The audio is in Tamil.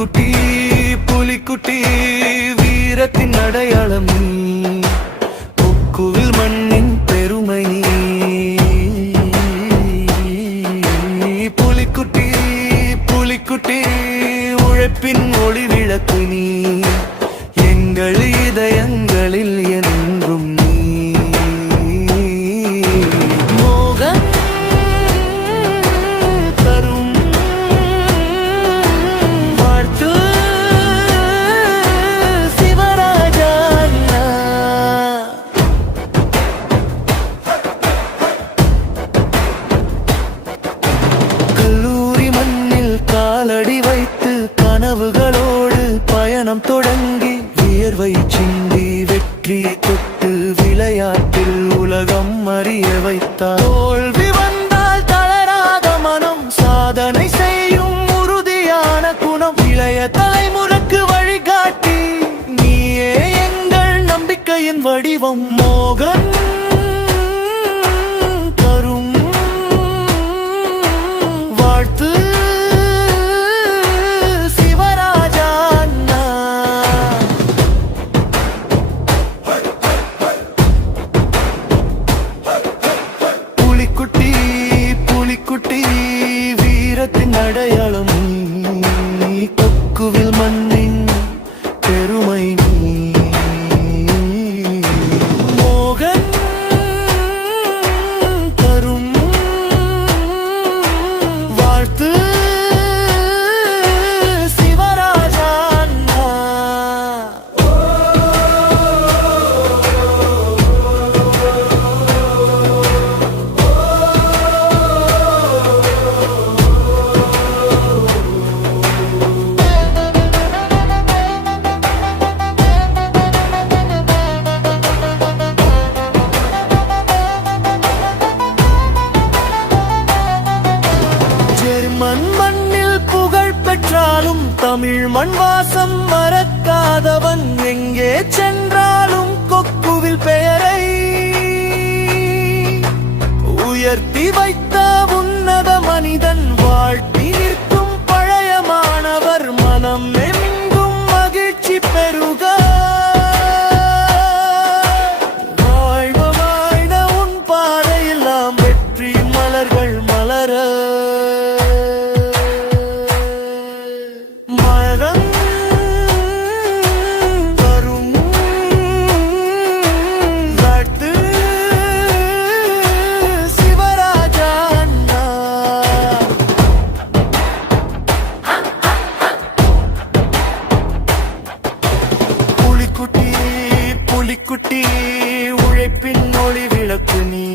புலிக்குட்டி புலிக்குட்டி வீரத்தின் அடையாளம் கொக்குவில் மண்ணின் பெருமை புலிக்குட்டி புலிக்குட்டி உழைப்பின் ஒளி விளக்கு நீ. எங்கள் இதயங்களில் என பயணம் தொடங்கி வியர்வை சிந்தி வெற்றியை தொட்டு விளையாட்டில் உலகம் அறிய வைத்தார். தோல்வி வந்தால் தளராத மனம் சாதனை செய்யும் உறுதியான குணம். இளைய தலைமுறைக்கு வழிகாட்டி நீயே எங்கள் நம்பிக்கையின் வடிவம். மோகன் കുട്ടി மண் மண்ணில் புகழ் பெற்றாலும் தமிழ் மண் வாசம் மறக்காதவன் எங்கே சென்றாலும் கொக்குவில் பெயரை உயர்த்தி வை குட்டி உழைப்பின் ஒளி விளக்கு நீ.